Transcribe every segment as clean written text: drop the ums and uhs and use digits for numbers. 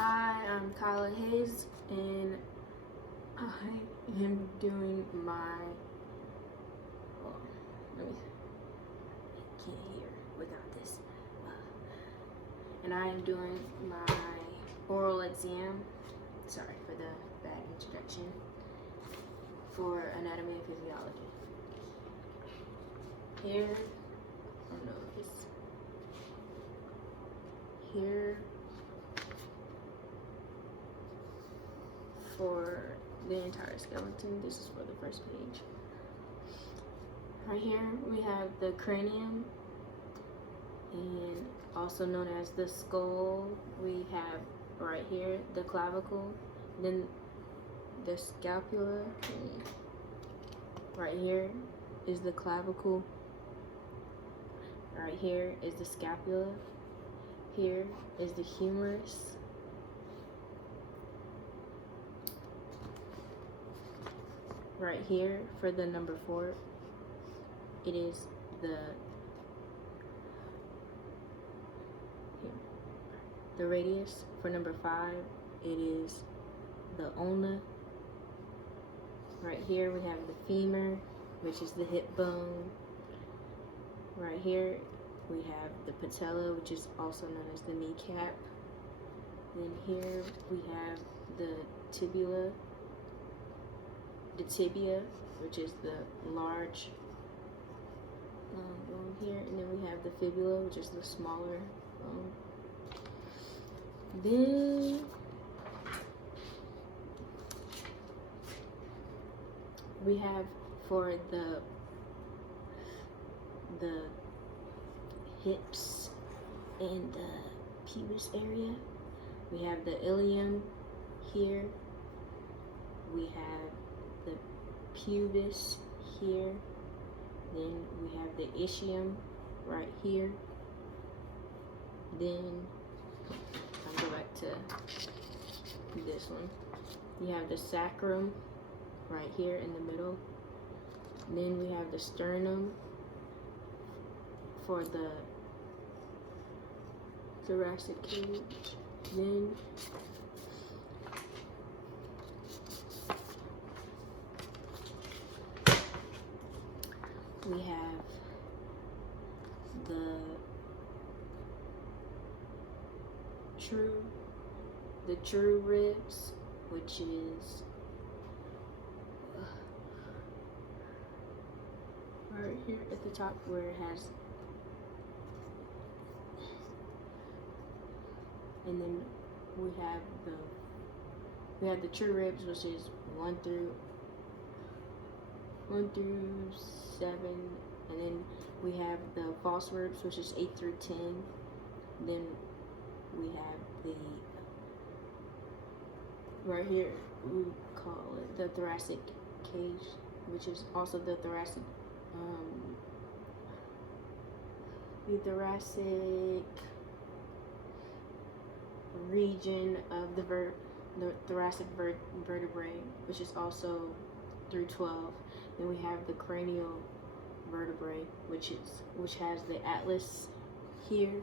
Hi, I'm Kyla Hayes, and I am doing my. Oh, let me. I can't hear without this. And I am doing my oral exam. Sorry for the bad introduction. For anatomy and physiology. Here, oh no, it's here. For the entire skeleton, this is for the first page. Right here we have the cranium, and also known as the skull. We have right here the clavicle, then the scapula. Right here is the clavicle. Right here is the scapula. Here is the humerus. Right here for the number 4, it is the radius. For number 5, it is the ulna. Right here we have the femur, which is the hip bone. Right here we have the patella, which is also known as the kneecap. Then here we have the tibia, which is the large bone here, and then we have the fibula, which is the smaller bone. Then we have for the hips and the pubis area, we have the ilium here. We have the pubis here. Then we have the ischium right here. Then I'll go back to this one. You have the sacrum right here in the middle. Then we have the sternum for the thoracic cage. Then we have the true ribs, which is right here at the top where it has, and then we have the true ribs, which is 1 through 7, and then we have the false ribs, which is 8 through 10. Then we have the right here we call it the thoracic cage, which is also the thoracic region of the thoracic vertebrae, which is also through 12. Then we have the cranial vertebrae, which has the atlas here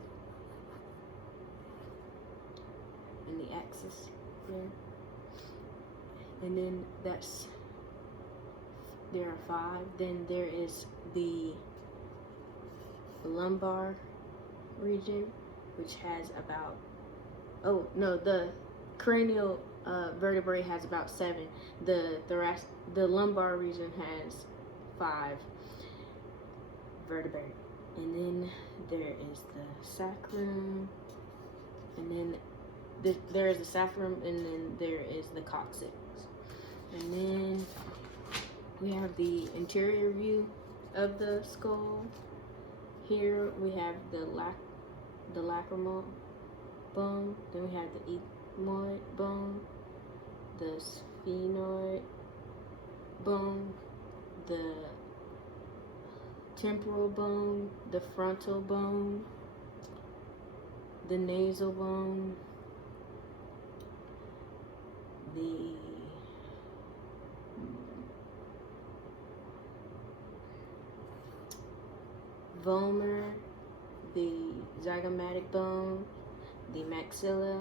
and the axis there. And then there are 5. Then there is the lumbar region, which has about, the cranial vertebrae has about 7. The lumbar region has 5 vertebrae. And then there is the sacrum, and then there is the sacrum, and then there is the coccyx. And then we have the interior view of the skull. Here we have the lacrimal bone. Then we have the ethmoid bone, the sphenoid bone, the temporal bone, the frontal bone, the nasal bone, the vomer, the zygomatic bone, the maxilla,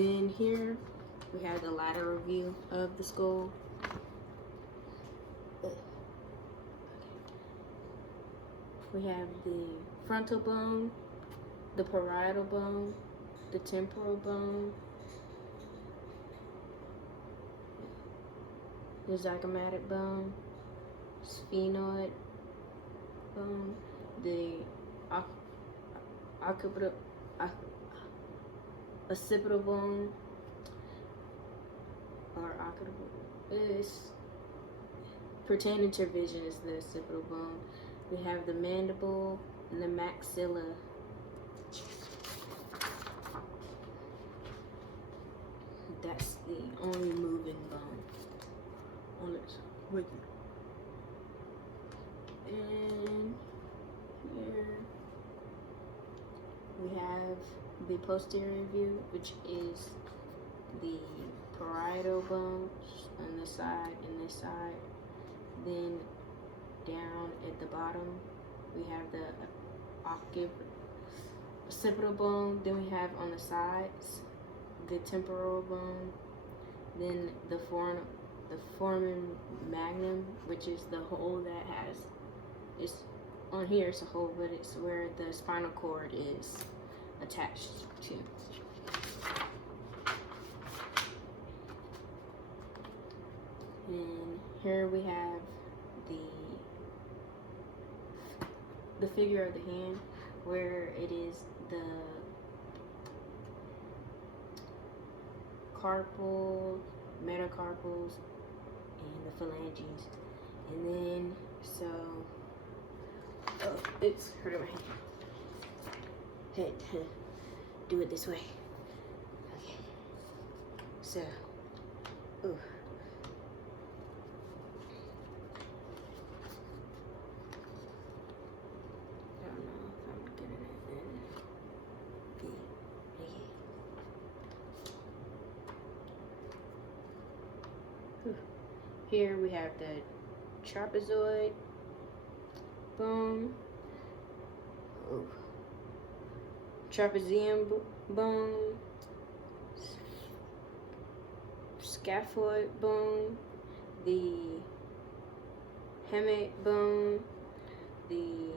Then here we have the lateral view of the skull. We have the frontal bone, the parietal bone, the temporal bone, the zygomatic bone, sphenoid bone, the occipital bone, or occipital is pertaining to vision is the occipital bone. We have the mandible and the maxilla. That's the only moving bone on its wicket. And here we have the posterior view, which is the parietal bones on this side and this side. Then down at the bottom we have the occipital bone. Then we have on the sides the temporal bone. Then the foramen magnum, which is the hole that has, it's on here, it's a hole, but it's where the spinal cord is attached to. And here we have the figure of the hand, where it is the carpal, metacarpals, and the phalanges. And then, so, oh, oops, hurt my hand. Head, do it this way. Okay. So, ooh. Here we have the trapezoid bone, trapezium bone, scaphoid bone, the hamate bone, the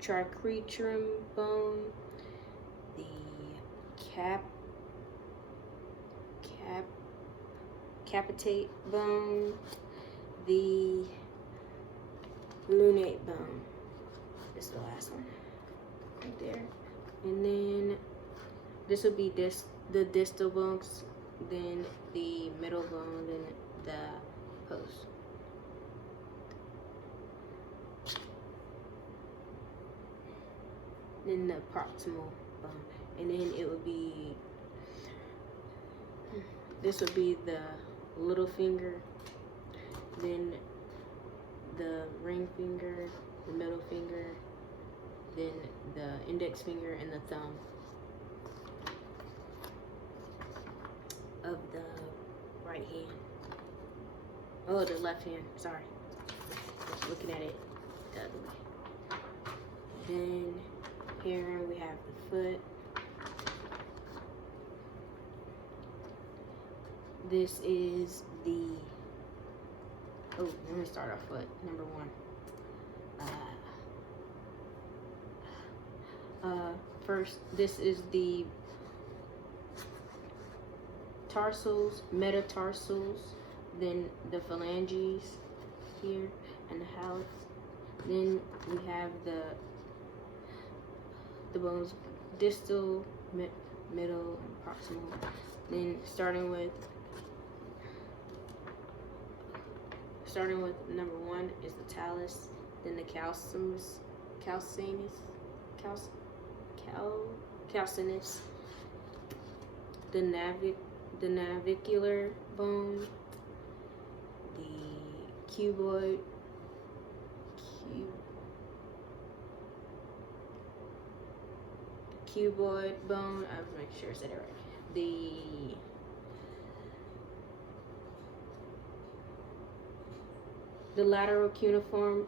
tricretrum bone, the capitate bone, the lunate bone. This is the last one right there. And then this will be the distal bones, then the middle bone, then the post. Then the proximal bone. And then it would be, this would be the little finger, then the ring finger, the middle finger, then the index finger and the thumb of the right hand. Oh, the left hand, sorry. Looking at it the other way. Then here we have the foot. This is the, oh, let me start off with number one. First, this is the tarsals, metatarsals, then the phalanges here, and the hallux. Then we have the bones, distal, middle, and proximal. Then starting with number one is the talus, then the calcaneus, the navicular bone, the cuboid bone. I have to make sure I said it right. The lateral cuneiform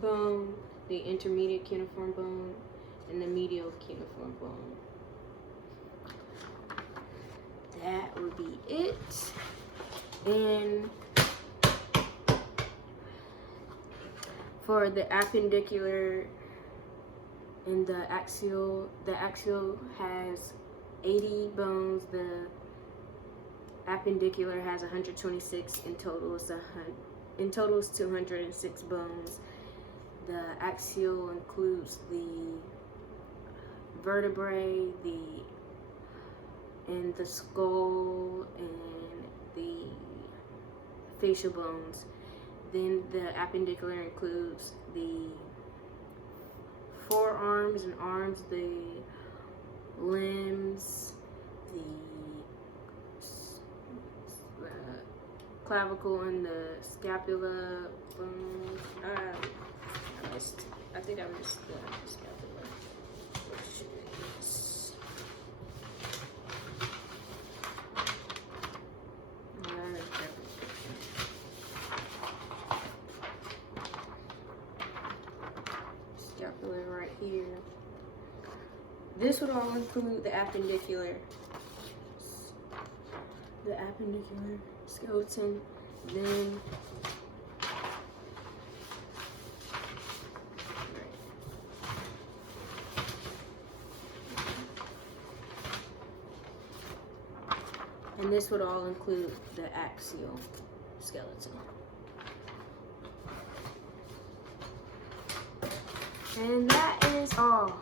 bone, the intermediate cuneiform bone, and the medial cuneiform bone. That would be it. And for the appendicular and the axial has 80 bones. The appendicular has 126. In total is 206 bones. The axial includes the vertebrae, and the skull and the facial bones. Then the appendicular includes the forearms and arms, the limbs, the clavicle and the scapula bones. I think I missed the scapula. Which is scapula right here. This would all include the appendicular skeleton. Then and this would all include the axial skeleton. And that is all.